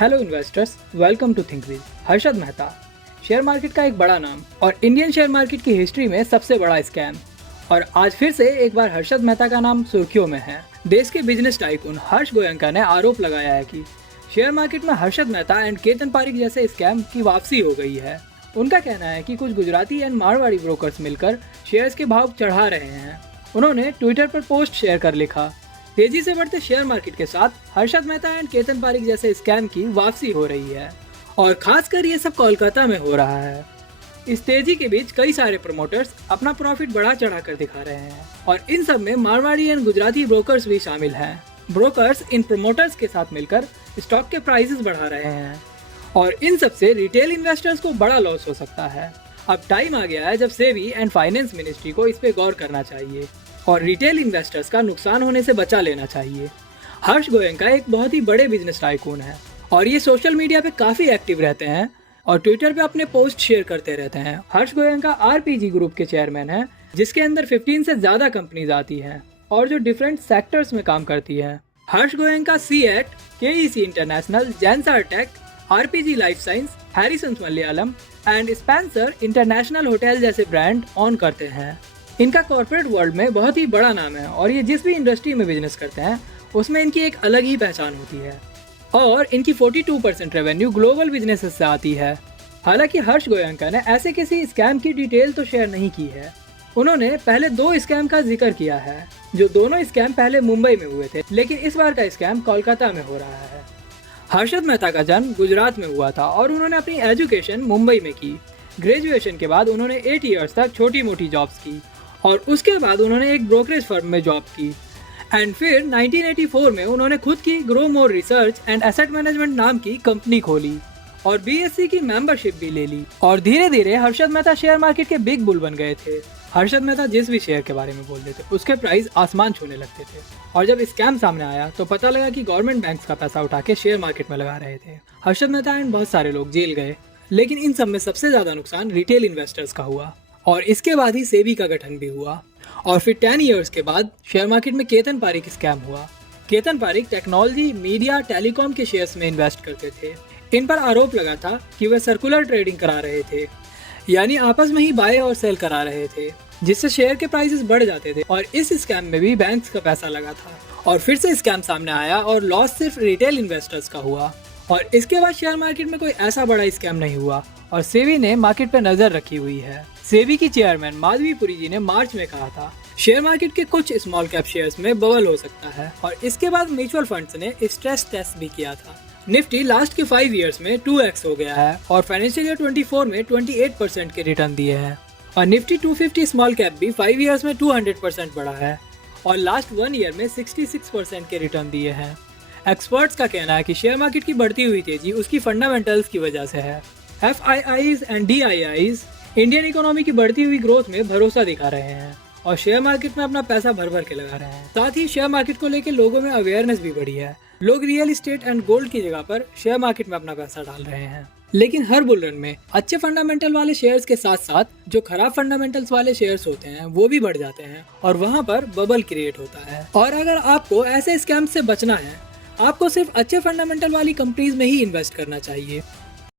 Hello investors, welcome to think with. Harshad Mehta share market का एक बड़ा नाम और इंडियन शेयर मार्केट की हिस्ट्री में सबसे बड़ा स्कैम। और आज फिर से एक बार हर्षद मेहता का नाम सुर्खियों में है। देश के बिजनेस टाइकून हर्ष गोयनका ने आरोप लगाया है कि शेयर मार्केट में हर्षद मेहता एंड केतन पारिक जैसे स्कैम की वापसी हो गई है। उनका कहना है कि कुछ गुजराती एंड मारवाड़ी ब्रोकर्स मिलकर शेयर्स के भाव चढ़ा रहे हैं। उन्होंने ट्विटर पर पोस्ट शेयर कर लिखा, तेजी से बढ़ते शेयर मार्केट के साथ हर्षद मेहता एंड केतन पारिक जैसे स्कैम की वापसी हो रही है और खासकर ये सब कोलकाता में हो रहा है। इस तेजी के बीच कई सारे प्रमोटर्स अपना प्रॉफिट बढ़ा चढ़ा कर दिखा रहे हैं और इन सब में मारवाड़ी एंड गुजराती ब्रोकर्स भी शामिल हैं। ब्रोकर्स इन प्रमोटर्स के साथ मिलकर स्टॉक के प्राइसेस बढ़ा रहे हैं और इन सब से रिटेल इन्वेस्टर्स को बड़ा लॉस हो सकता है। अब टाइम आ गया है जब सेबी एंड फाइनेंस मिनिस्ट्री को इस पे गौर करना चाहिए और रिटेल इन्वेस्टर्स का नुकसान होने से बचा लेना चाहिए। हर्ष गोयनका एक बहुत ही बड़े बिजनेस टाइकून है और ये सोशल मीडिया पे काफी एक्टिव रहते हैं और ट्विटर पे अपने पोस्ट शेयर करते रहते हैं। हर्ष गोयनका आरपीजी ग्रुप के चेयरमैन हैं, जिसके अंदर 15 से ज्यादा कंपनीज आती हैं और जो डिफरेंट सेक्टर्स में काम करती हैं। Harsh Goenka CEAT, KEC International, Zensar Tech, RPG life science, Harrisons Malayalam and Spencer International hotel जैसे ब्रांड ऑन करते हैं। इनका कॉर्पोरेट वर्ल्ड में बहुत ही बड़ा नाम है और ये जिस भी इंडस्ट्री में बिजनेस करते हैं उसमें इनकी एक अलग ही पहचान होती है और इनकी 42% रेवेन्यू ग्लोबल बिजनेसेस से आती है। हालांकि हर्ष गोयनका ने ऐसे किसी स्कैम की डिटेल तो शेयर नहीं की है। उन्होंने पहले 2 स्कैम का जिक्र किया है, जो दोनों स्कैम पहले मुंबई में हुए थे, लेकिन इस बार का स्कैम कोलकाता में हो रहा है। हर्षद मेहता का जन्म गुजरात में हुआ था और उन्होंने अपनी एजुकेशन मुंबई में की। ग्रेजुएशन के बाद उन्होंने 8 ईयर्स तक छोटी मोटी जॉब्स की और उसके बाद उन्होंने एक ब्रोकरेज फर्म में जॉब की एंड फिर 1984 में उन्होंने खुद की grow more research and asset management नाम की कंपनी खोली और बीएससी की मेंबरशिप भी ले ली और धीरे धीरे हर्षद मेहता शेयर मार्केट के बिग बुल बन गए थे। हर्षद मेहता जिस भी शेयर के बारे में बोलते थे उसके प्राइस आसमान छूने लगते थे और जब स्कैम सामने आया तो पता लगा कि गवर्नमेंट बैंक्स का पैसा उठा के शेयर मार्केट में लगा रहे थे। हर्षद मेहता एंड बहुत सारे लोग जेल गए, लेकिन इन सब में सबसे ज्यादा नुकसान रिटेल इन्वेस्टर्स का हुआ और इसके बाद ही सेबी का गठन भी हुआ और फिर 10 इयर्स के बाद शेयर मार्केट में केतन पारिक स्कैम हुआ। Ketan Parikh technology, media, telecom के शेयर्स में इन्वेस्ट करते थे। इन पर आरोप लगा था कि वे सर्कुलर ट्रेडिंग करा रहे थे, यानी आपस में ही बाय और सेल करा रहे थे, जिससे शेयर के प्राइसेस बढ़ जाते थे और इस स्कैम में भी बैंक्स का पैसा लगा था और फिर से स्कैम सामने आया और लॉस सिर्फ रिटेल इन्वेस्टर्स का हुआ और इसके बाद शेयर मार्केट में कोई ऐसा बड़ा स्कैम नहीं हुआ और सेबी ने मार्केट पर नजर रखी हुई है। सेबी की चेयरमैन माधवीपुरी जी ने मार्च में कहा था शेयर मार्केट के कुछ स्मॉल कैप शेयर्स में बबल हो सकता है और इसके बाद म्यूचुअल फंड्स ने स्ट्रेस टेस्ट भी किया था। निफ्टी लास्ट के 5 इयर्स में 2x हो गया है और फाइनेंशियल ईयर 24 में 28% के रिटर्न दिए हैं और निफ्टी 250 स्मॉल कैप भी 5 इयर्स में 200% बढ़ा है और लास्ट 1 ईयर में 66% के रिटर्न दिए हैं। एक्सपर्ट्स का कहना है कि शेयर मार्केट की बढ़ती हुई तेजी उसकी फंडामेंटल्स की वजह से है। FIIs and DIIs Indian economy की बढ़ती हुई ग्रोथ में भरोसा दिखा रहे हैं और शेयर मार्केट में अपना पैसा भर भर के लगा रहे हैं। साथ ही शेयर मार्केट को लेकर लोगों में अवेयरनेस भी बढ़ी है। लोग रियल एस्टेट एंड गोल्ड की जगह पर शेयर मार्केट में अपना पैसा डाल रहे हैं। लेकिन हर बुल रन में अच्छे फंडामेंटल वाले शेयर्स के साथ साथ जो खराब फंडामेंटल्स वाले शेयर्स होते हैं वो भी बढ़ जाते हैं और वहाँ पर बबल क्रिएट होता है। और अगर आपको ऐसे स्कैम से बचना है, आपको सिर्फ अच्छे फंडामेंटल वाली कंपनीज में ही इन्वेस्ट करना चाहिए।